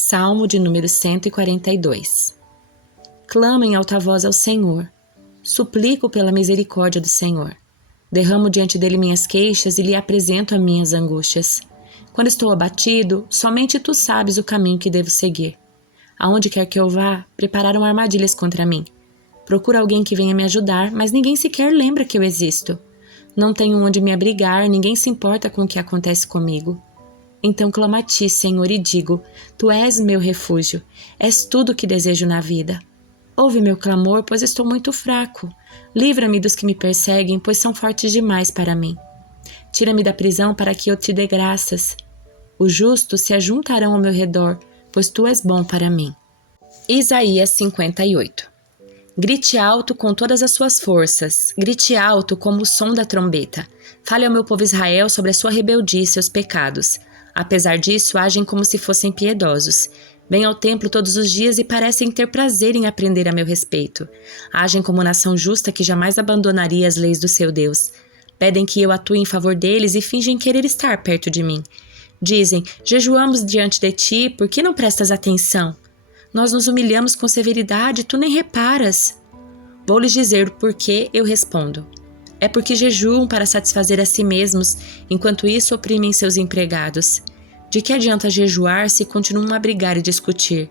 Salmo de número 142. Clamo em alta voz ao Senhor. Suplico pela misericórdia do Senhor. Derramo diante dele minhas queixas e lhe apresento as minhas angústias. Quando estou abatido, somente tu sabes o caminho que devo seguir. Aonde quer que eu vá, prepararam armadilhas contra mim. Procuro alguém que venha me ajudar, mas ninguém sequer lembra que eu existo. Não tenho onde me abrigar, ninguém se importa com o que acontece comigo. Então clamo a ti, Senhor, e digo: Tu és meu refúgio, és tudo o que desejo na vida. Ouve meu clamor, pois estou muito fraco. Livra-me dos que me perseguem, pois são fortes demais para mim. Tira-me da prisão para que eu te dê graças. Os justos se ajuntarão ao meu redor, pois tu és bom para mim. Isaías 58. Grite alto com todas as suas forças, grite alto como o som da trombeta. Fale ao meu povo Israel sobre a sua rebeldia e seus pecados. Apesar disso, agem como se fossem piedosos. Vêm ao templo todos os dias e parecem ter prazer em aprender a meu respeito. Agem como nação justa que jamais abandonaria as leis do seu Deus. Pedem que eu atue em favor deles e fingem querer estar perto de mim. Dizem: jejuamos diante de ti, por que não prestas atenção? Nós nos humilhamos com severidade, tu nem reparas. Vou lhes dizer o porquê, eu respondo. É porque jejuam para satisfazer a si mesmos, enquanto isso oprimem seus empregados. De que adianta jejuar se continuam a brigar e discutir?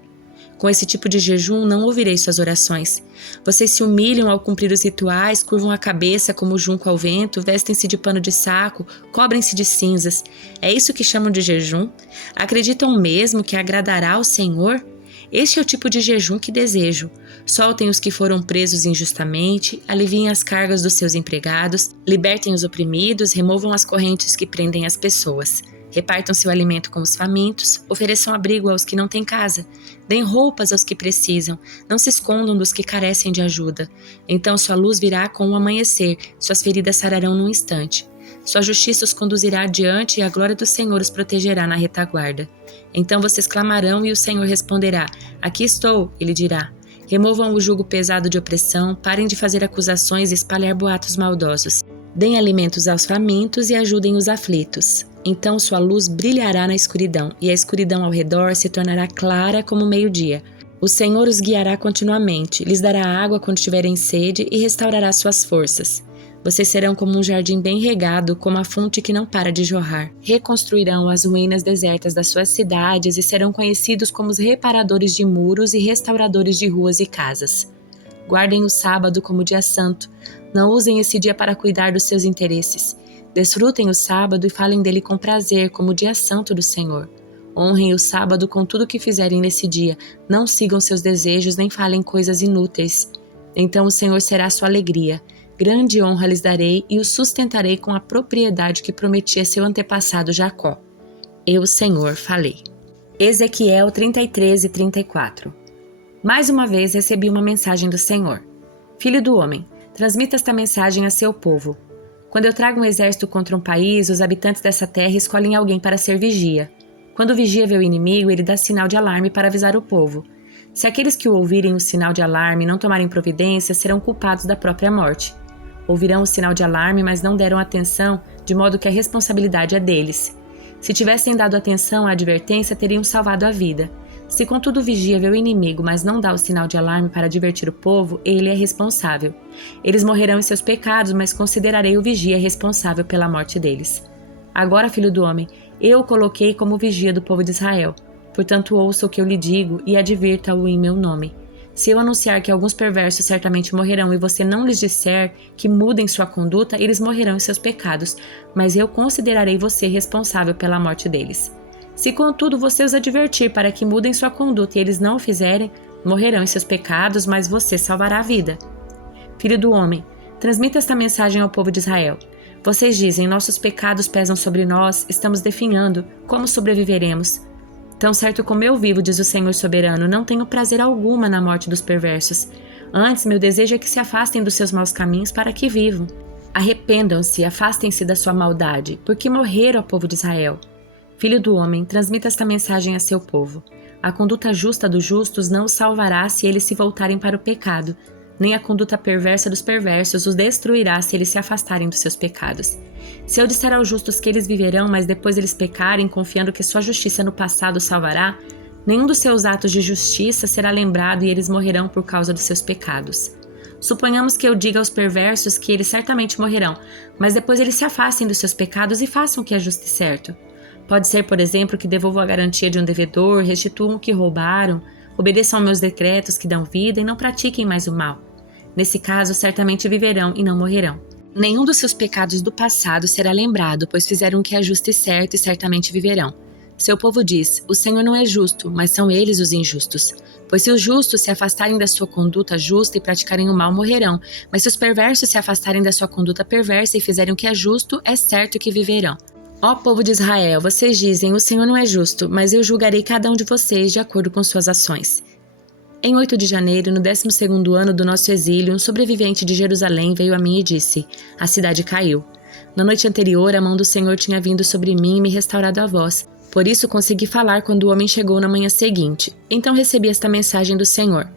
Com esse tipo de jejum não ouvirei suas orações. Vocês se humilham ao cumprir os rituais, curvam a cabeça como junco ao vento, vestem-se de pano de saco, cobrem-se de cinzas. É isso que chamam de jejum? Acreditam mesmo que agradará ao Senhor? Este é o tipo de jejum que desejo. Soltem os que foram presos injustamente, aliviem as cargas dos seus empregados, libertem os oprimidos, removam as correntes que prendem as pessoas. Repartam seu alimento com os famintos, ofereçam abrigo aos que não têm casa, deem roupas aos que precisam, não se escondam dos que carecem de ajuda. Então sua luz virá com o amanhecer, suas feridas sararão num instante. Sua justiça os conduzirá adiante e a glória do Senhor os protegerá na retaguarda. Então vocês clamarão e o Senhor responderá: Aqui estou, ele dirá. Removam o jugo pesado de opressão, parem de fazer acusações e espalhar boatos maldosos. Deem alimentos aos famintos e ajudem os aflitos. Então sua luz brilhará na escuridão, e a escuridão ao redor se tornará clara como o meio-dia. O Senhor os guiará continuamente, lhes dará água quando tiverem sede e restaurará suas forças. Vocês serão como um jardim bem regado, como a fonte que não para de jorrar. Reconstruirão as ruínas desertas das suas cidades e serão conhecidos como os reparadores de muros e restauradores de ruas e casas. Guardem o sábado como dia santo. Não usem esse dia para cuidar dos seus interesses. Desfrutem o sábado e falem dele com prazer, como o dia santo do Senhor. Honrem o sábado com tudo o que fizerem nesse dia. Não sigam seus desejos nem falem coisas inúteis. Então o Senhor será sua alegria. Grande honra lhes darei e os sustentarei com a propriedade que prometi a seu antepassado Jacó. Eu, Senhor, falei. Ezequiel 33 e 34. Mais uma vez recebi uma mensagem do Senhor. Filho do homem, transmita esta mensagem a seu povo. Quando eu trago um exército contra um país, os habitantes dessa terra escolhem alguém para ser vigia. Quando o vigia vê o inimigo, ele dá sinal de alarme para avisar o povo. Se aqueles que o ouvirem o sinal de alarme não tomarem providência, serão culpados da própria morte. Ouvirão o sinal de alarme, mas não deram atenção, de modo que a responsabilidade é deles. Se tivessem dado atenção à advertência, teriam salvado a vida. Se contudo o vigia vê o inimigo, mas não dá o sinal de alarme para divertir o povo, ele é responsável. Eles morrerão em seus pecados, mas considerarei o vigia responsável pela morte deles. Agora, filho do homem, eu o coloquei como vigia do povo de Israel. Portanto, ouça o que eu lhe digo e advirta-o em meu nome. Se eu anunciar que alguns perversos certamente morrerão e você não lhes disser que mudem sua conduta, eles morrerão em seus pecados, mas eu considerarei você responsável pela morte deles. Se contudo você os advertir para que mudem sua conduta e eles não o fizerem, morrerão em seus pecados, mas você salvará a vida. Filho do homem, transmita esta mensagem ao povo de Israel. Vocês dizem: nossos pecados pesam sobre nós, estamos definhando, como sobreviveremos? Tão certo como eu vivo, diz o Senhor soberano, não tenho prazer alguma na morte dos perversos. Antes, meu desejo é que se afastem dos seus maus caminhos para que vivam. Arrependam-se, afastem-se da sua maldade, porque morreram, ó povo de Israel. Filho do homem, transmita esta mensagem a seu povo. A conduta justa dos justos não os salvará se eles se voltarem para o pecado, nem a conduta perversa dos perversos os destruirá se eles se afastarem dos seus pecados. Se eu disser aos justos que eles viverão, mas depois eles pecarem, confiando que sua justiça no passado salvará, Nenhum dos seus atos de justiça será lembrado e eles morrerão por causa dos seus pecados. Suponhamos que eu diga aos perversos que eles certamente morrerão, mas depois eles se afastem dos seus pecados e façam o que é justo e certo. Pode ser, por exemplo, que devolvam a garantia de um devedor, restituam o que roubaram, obedeçam aos meus decretos que dão vida e não pratiquem mais o mal. Nesse caso, certamente viverão e não morrerão. Nenhum dos seus pecados do passado será lembrado, pois fizeram o que é justo e certo e certamente viverão. Seu povo diz: o Senhor não é justo, mas são eles os injustos. Pois se os justos se afastarem da sua conduta justa e praticarem o mal, morrerão. Mas se os perversos se afastarem da sua conduta perversa e fizerem o que é justo, é certo que viverão. Ó povo de Israel, vocês dizem: o Senhor não é justo, mas eu julgarei cada um de vocês de acordo com suas ações. Em 8 de janeiro, no 12º ano do nosso exílio, um sobrevivente de Jerusalém veio a mim e disse: a cidade caiu. Na noite anterior, a mão do Senhor tinha vindo sobre mim e me restaurado a voz. Por isso consegui falar quando o homem chegou na manhã seguinte. Então recebi esta mensagem do Senhor: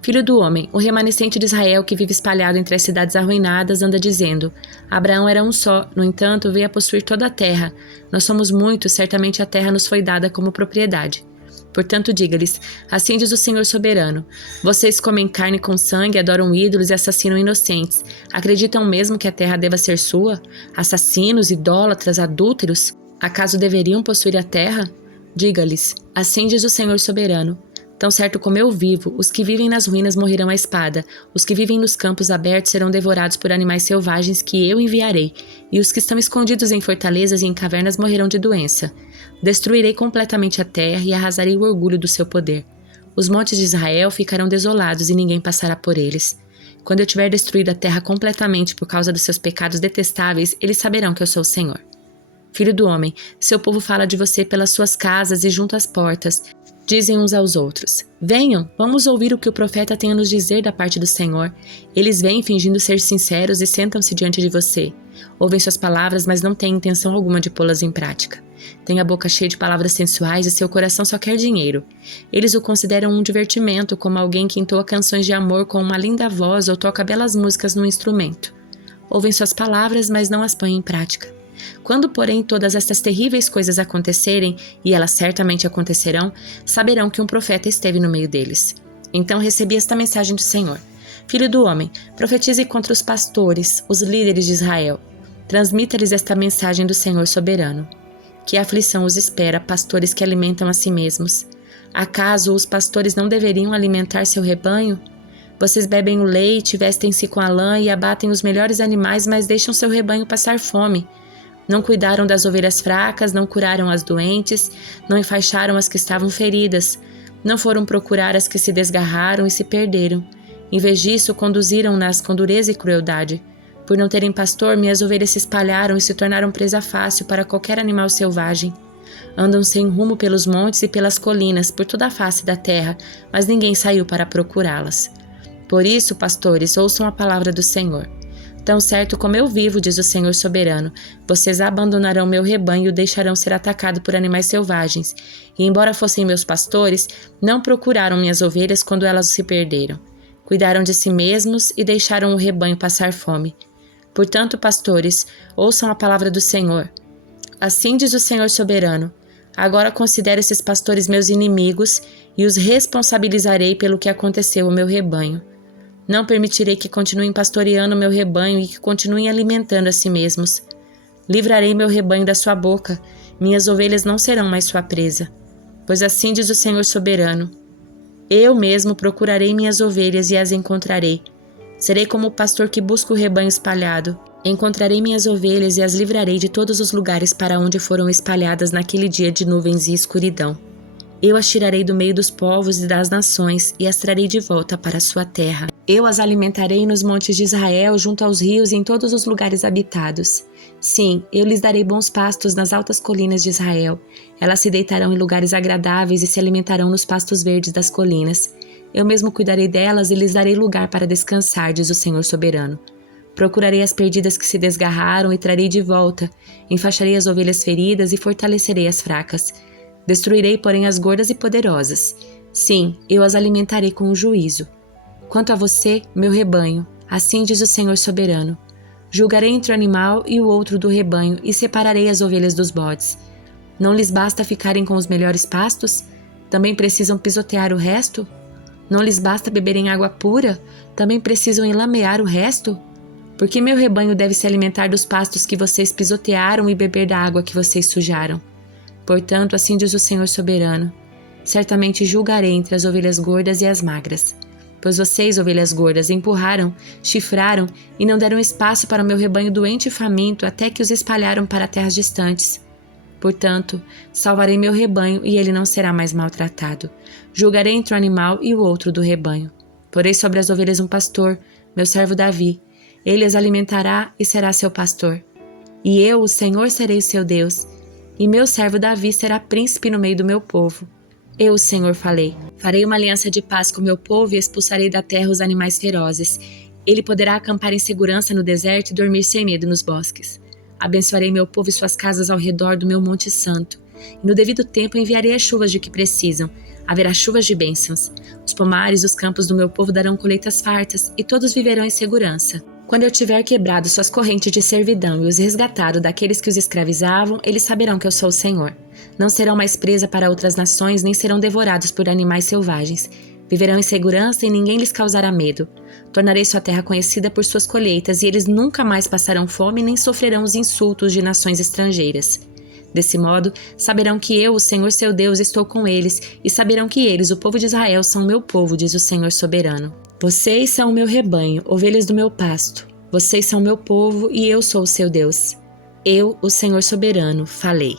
Filho do homem, o remanescente de Israel que vive espalhado entre as cidades arruinadas anda dizendo: Abraão era um só, no entanto veio a possuir toda a terra. Nós somos muitos, certamente a terra nos foi dada como propriedade. Portanto diga-lhes: assim diz o Senhor soberano: vocês comem carne com sangue, adoram ídolos e assassinam inocentes. Acreditam mesmo que a terra deva ser sua? Assassinos, idólatras, adúlteros? Acaso deveriam possuir a terra? Diga-lhes: assim diz o Senhor soberano: tão certo como eu vivo, os que vivem nas ruínas morrerão à espada, os que vivem nos campos abertos serão devorados por animais selvagens que eu enviarei, e os que estão escondidos em fortalezas e em cavernas morrerão de doença. Destruirei completamente a terra e arrasarei o orgulho do seu poder. Os montes de Israel ficarão desolados e ninguém passará por eles. Quando eu tiver destruído a terra completamente por causa dos seus pecados detestáveis, eles saberão que eu sou o Senhor. Filho do homem, seu povo fala de você pelas suas casas e junto às portas. Dizem uns aos outros: venham, vamos ouvir o que o profeta tem a nos dizer da parte do Senhor. Eles vêm fingindo ser sinceros e sentam-se diante de você. Ouvem suas palavras, mas não têm intenção alguma de pô-las em prática. Têm a boca cheia de palavras sensuais e seu coração só quer dinheiro. Eles o consideram um divertimento, como alguém que entoa canções de amor com uma linda voz ou toca belas músicas num instrumento. Ouvem suas palavras, mas não as põem em prática. Quando, porém, todas estas terríveis coisas acontecerem, e elas certamente acontecerão, saberão que um profeta esteve no meio deles. Então recebi esta mensagem do Senhor: Filho do homem, profetize contra os pastores, os líderes de Israel. Transmita-lhes esta mensagem do Senhor soberano: que aflição os espera, pastores que alimentam a si mesmos. Acaso os pastores não deveriam alimentar seu rebanho? Vocês bebem o leite, vestem-se com a lã e abatem os melhores animais, mas deixam seu rebanho passar fome. Não cuidaram das ovelhas fracas, não curaram as doentes, não enfaixaram as que estavam feridas, não foram procurar as que se desgarraram e se perderam. Em vez disso, conduziram-nas com dureza e crueldade. Por não terem pastor, minhas ovelhas se espalharam e se tornaram presa fácil para qualquer animal selvagem. Andam sem rumo pelos montes e pelas colinas, por toda a face da terra, mas ninguém saiu para procurá-las. Por isso, pastores, ouçam a palavra do Senhor. Tão certo como eu vivo, diz o Senhor soberano, vocês abandonarão meu rebanho e o deixarão ser atacado por animais selvagens. E embora fossem meus pastores, não procuraram minhas ovelhas quando elas se perderam. Cuidaram de si mesmos e deixaram o rebanho passar fome. Portanto, pastores, ouçam a palavra do Senhor. Assim diz o Senhor soberano: agora considero esses pastores meus inimigos e os responsabilizarei pelo que aconteceu ao meu rebanho. Não permitirei que continuem pastoreando meu rebanho e que continuem alimentando a si mesmos. Livrarei meu rebanho da sua boca, minhas ovelhas não serão mais sua presa. Pois assim diz o Senhor soberano: eu mesmo procurarei minhas ovelhas e as encontrarei. Serei como o pastor que busca o rebanho espalhado. Encontrarei minhas ovelhas e as livrarei de todos os lugares para onde foram espalhadas naquele dia de nuvens e escuridão. Eu as tirarei do meio dos povos e das nações e as trarei de volta para a sua terra. Eu as alimentarei nos montes de Israel, junto aos rios e em todos os lugares habitados. Sim, eu lhes darei bons pastos nas altas colinas de Israel. Elas se deitarão em lugares agradáveis e se alimentarão nos pastos verdes das colinas. Eu mesmo cuidarei delas e lhes darei lugar para descansar, diz o Senhor soberano. Procurarei as perdidas que se desgarraram e trarei de volta. Enfaixarei as ovelhas feridas e fortalecerei as fracas. Destruirei, porém, as gordas e poderosas. Sim, eu as alimentarei com o juízo. Quanto a você, meu rebanho, assim diz o Senhor soberano: julgarei entre o animal e o outro do rebanho e separarei as ovelhas dos bodes. Não lhes basta ficarem com os melhores pastos? Também precisam pisotear o resto? Não lhes basta beberem água pura? Também precisam enlamear o resto? Porque meu rebanho deve se alimentar dos pastos que vocês pisotearam e beber da água que vocês sujaram. Portanto, assim diz o Senhor soberano: certamente julgarei entre as ovelhas gordas e as magras. Pois vocês, ovelhas gordas, empurraram, chifraram e não deram espaço para o meu rebanho doente e faminto até que os espalharam para terras distantes. Portanto, salvarei meu rebanho e ele não será mais maltratado. Julgarei entre o animal e o outro do rebanho. Porei sobre as ovelhas um pastor, meu servo Davi. Ele as alimentará e será seu pastor. E eu, o Senhor, serei o seu Deus. E meu servo Davi será príncipe no meio do meu povo. Eu, o Senhor, falei: farei uma aliança de paz com meu povo e expulsarei da terra os animais ferozes. Ele poderá acampar em segurança no deserto e dormir sem medo nos bosques. Abençoarei meu povo e suas casas ao redor do meu monte santo. E no devido tempo enviarei as chuvas de que precisam. Haverá chuvas de bênçãos. Os pomares dos campos do meu povo darão colheitas fartas, e todos viverão em segurança. Quando eu tiver quebrado suas correntes de servidão e os resgatado daqueles que os escravizavam, eles saberão que eu sou o Senhor. Não serão mais presa para outras nações, nem serão devorados por animais selvagens. Viverão em segurança e ninguém lhes causará medo. Tornarei sua terra conhecida por suas colheitas, e eles nunca mais passarão fome nem sofrerão os insultos de nações estrangeiras. Desse modo, saberão que eu, o Senhor seu Deus, estou com eles, e saberão que eles, o povo de Israel, são o meu povo, diz o Senhor soberano. Vocês são o meu rebanho, ovelhas do meu pasto. Vocês são o meu povo, e eu sou o seu Deus. Eu, o Senhor soberano, falei.